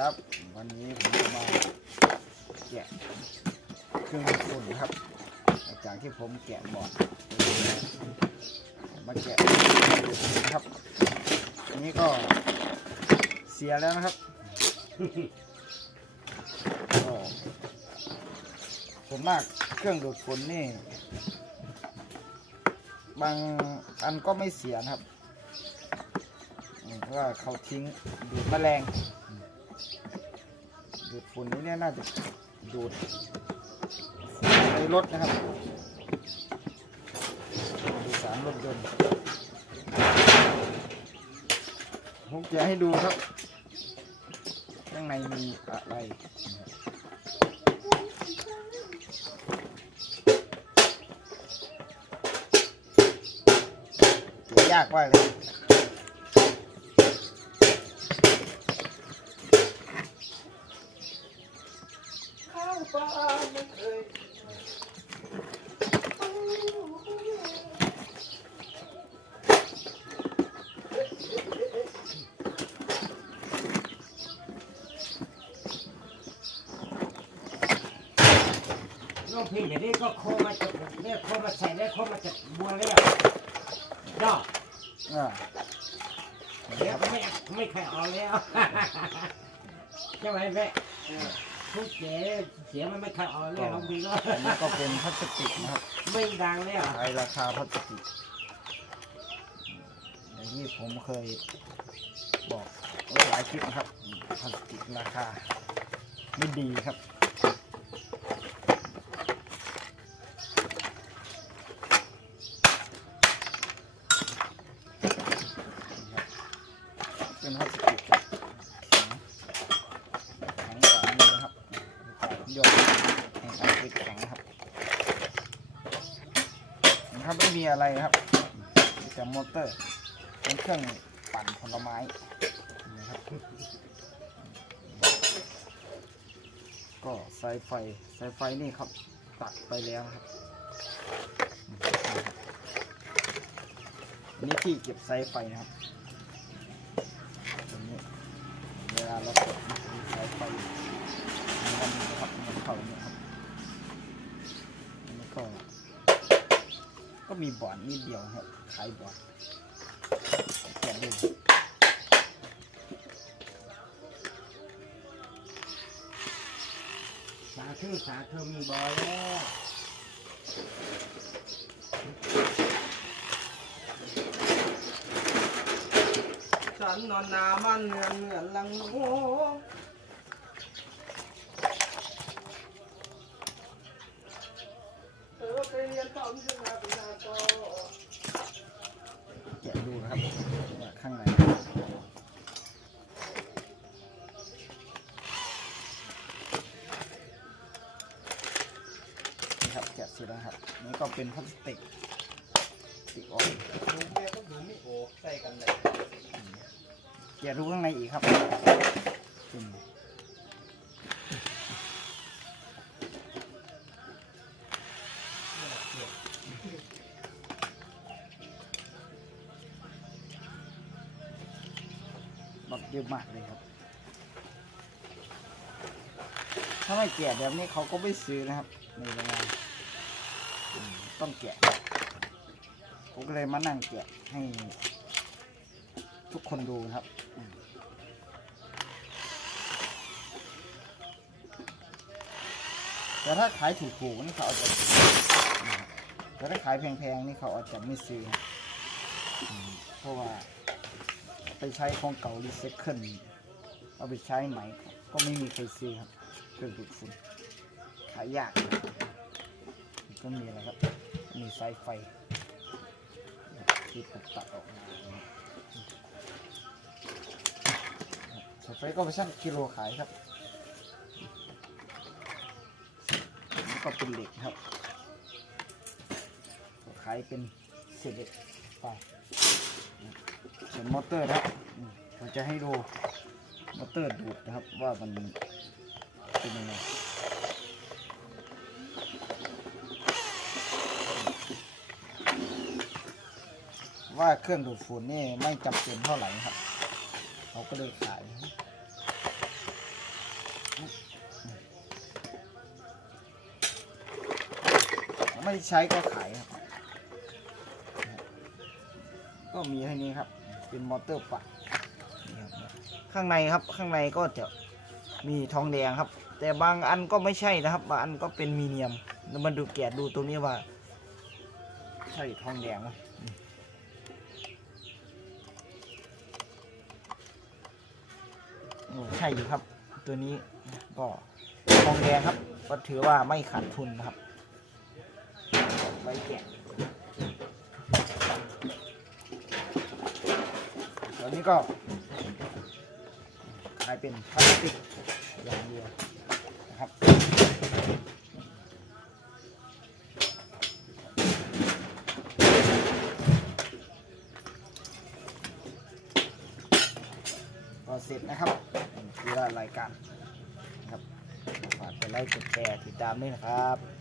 ครับ วันนี้ผมจะมาแกะเครื่องดูดฝุ่นครับ จากที่ผมแกะบอดมาแกะเครื่องดูดฝุ่นครับอันนี้ก็เสียแล้วนะครับส่วนมากเครื่องดูดฝุ่นนี่ บางอันก็ไม่เสียนะครับเพราะว่าเขาทิ้งดูดแมลง ดูดฝุ่นนี้เนี่ยน่าจะดูดในรถนะครับดูสารรถยนต์ผมจะให้ดูครับ ข้างในมีอะไรยากมาเลย ข้าวปลาไม่เคยน้องพี่เดี๋ยวนี้ก็โคมาจากเนี่ยโคมาใส่แล้วโคมาจากบัวแล้วดอกอ่าเดี๋ยวก็ไม่ไม่เคยเอาแล้ว ใช่ไหมแม่ ทุกเจ๊เสียมันไม่เคยเอาแล้วน้องพี่ก็อันนี้ก็เป็นพลาสติกนะครับไม่ดังแล้วขายราคาพลาสติกอย่างที่ผมเคยบอกไว้หลายคลิปนะครับพลาสติกราคาไม่ดีครับ เป็นพลาสติกครับแข็งแข็งกว่าอันนี้นะครับยกแข็งอันเป็นแข็งครับ นะ ครับไม่มีอะไรครับแต่มอเตอร์เป็นเครื่องปั่นผลไม้นะครับก็สายไฟสายไฟนี่ครับตัดไปแล้วครับอันนี่ที่เก็บสายไฟนะครับตรงนี้เวลาเรากดมีสายไฟมันก็มีนะครับมันเข้าเนี่ยครับอันนี้ก็ ก็ มีบอร์ดนิดเดียวครับขายบอร์ดแกดูสาธุสาธุมีบอยแล้วฉันนอนนามันเหมือนเหมือนลังโง เสร็จแล้วครับนี่ก็เป็นพลาสติกติกออกดูแม่ก็ดูไม่โอ้ใส่กันเลยแกะดูข้างในอีกครับบักเยอะมากเลยครับ ถ้าไม่แกะแบบนี้เขาก็ไม่ซื้อนะครับในโรงงาน ต้องแกะ ผมก็เลยมานั่งแกะให้ ทุกคนดูนะครับแต่ถ้าขายถูกๆนี่เขาอาจจะแต่ถ้าขายแพงๆนี่เขาอาจจะไม่ซื้อเพราะว่า ไปใช้ของเก่ารีไซเคิลเอาไปใช้ใหม่ก็ไม่มีใครซื้อครับเครื่องดูดฝุ่นขายยาก ก็มีอะไรครับ มีสายไฟที่ผมตัดออกมาสายไฟก็ไปชั่งกิโลขายครับก็เป็นเหล็กครับขายเป็นเศษเหล็กไปส่วนมอเตอร์นะครับอืมเราจะให้ดูมอเตอร์ดูดนะครับว่ามันเป็นยังไง ว่าเครื่องดูดฝุ่นนี่ไม่จำเป็นเท่าไหร่ครับเขาก็เลยขายไม่ใช้ก็ขายครับ ก็มีให้นี้ครับ เป็นมอเตอร์ปัดนี่ครับข้างในครับข้างในก็จะมีทองแดงครับ แต่บางอันก็ไม่ใช่นะครับ บางอันก็เป็นมีเนียมแล้วมาดูแกะดูตรงนี้ว่า ใช่ทองแดงไหม ใช่อยู่ครับ ตัวนี้ก็ทองแดงครับ ก็ถือว่าไม่ขาดทุนนะครับไว้แกะตัวนี้ก็กลายเป็นพลาสติกอย่างเดียวนะครับก็เสร็จนะครับ นี่ารายการครับฝากกดไลค์กดแชร์ติดตามด้วยนะครับ